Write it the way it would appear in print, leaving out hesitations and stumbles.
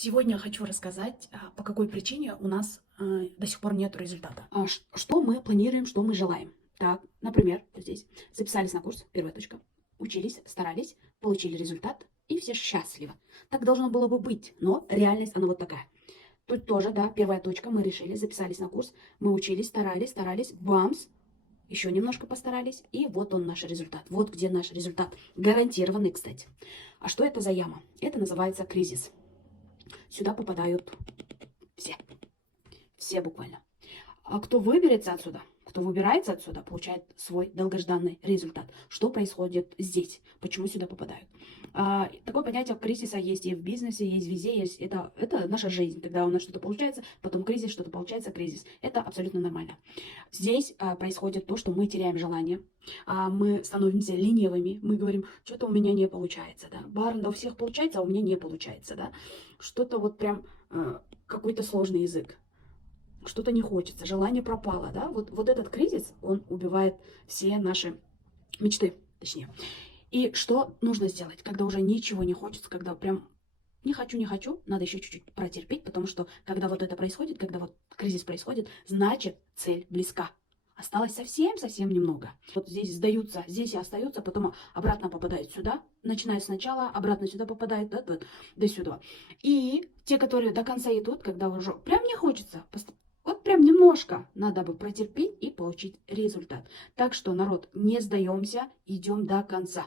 Сегодня хочу рассказать, по какой причине у нас до сих пор нет результата. Что мы планируем, что мы желаем. Так, например, вот здесь записались на курс, первая точка, учились, старались, получили результат, и все счастливы. Так должно было бы быть, но реальность, она вот такая. Тут тоже, да, первая точка, мы решили, записались на курс, мы учились, старались, бамс, еще немножко постарались, и вот он наш результат. Вот где наш результат. Гарантированный, кстати. А что это за яма? Это называется кризис. Сюда попадают все. Все буквально. А кто выберется отсюда, кто выбирается отсюда, получает свой долгожданный результат. Что происходит здесь? Почему сюда попадают? Такое понятие кризиса есть и в бизнесе, есть везде. Есть. Это наша жизнь. Когда у нас что-то получается, потом кризис, что-то получается, кризис. Это абсолютно нормально. Здесь происходит то, что мы теряем желание. Мы становимся ленивыми. Мы говорим, что-то у меня не получается. Да? Да у всех получается, а у меня не получается. Да? Что-то вот прям какой-то сложный язык. Что-то не хочется, желание пропало, да, вот этот кризис, он убивает все наши мечты, точнее. И что нужно сделать, когда уже ничего не хочется, когда прям не хочу, надо еще чуть-чуть протерпеть, потому что когда вот это происходит, когда вот кризис происходит, значит цель близка. Осталось совсем немного. Вот здесь сдаются, здесь и остаются, потом обратно попадают сюда, начиная сначала, обратно сюда попадают, да, до сюда. И те, которые до конца идут, когда уже прям не хочется, вот прям немножко надо бы протерпеть и получить результат. Так что, народ, не сдаемся, идем до конца.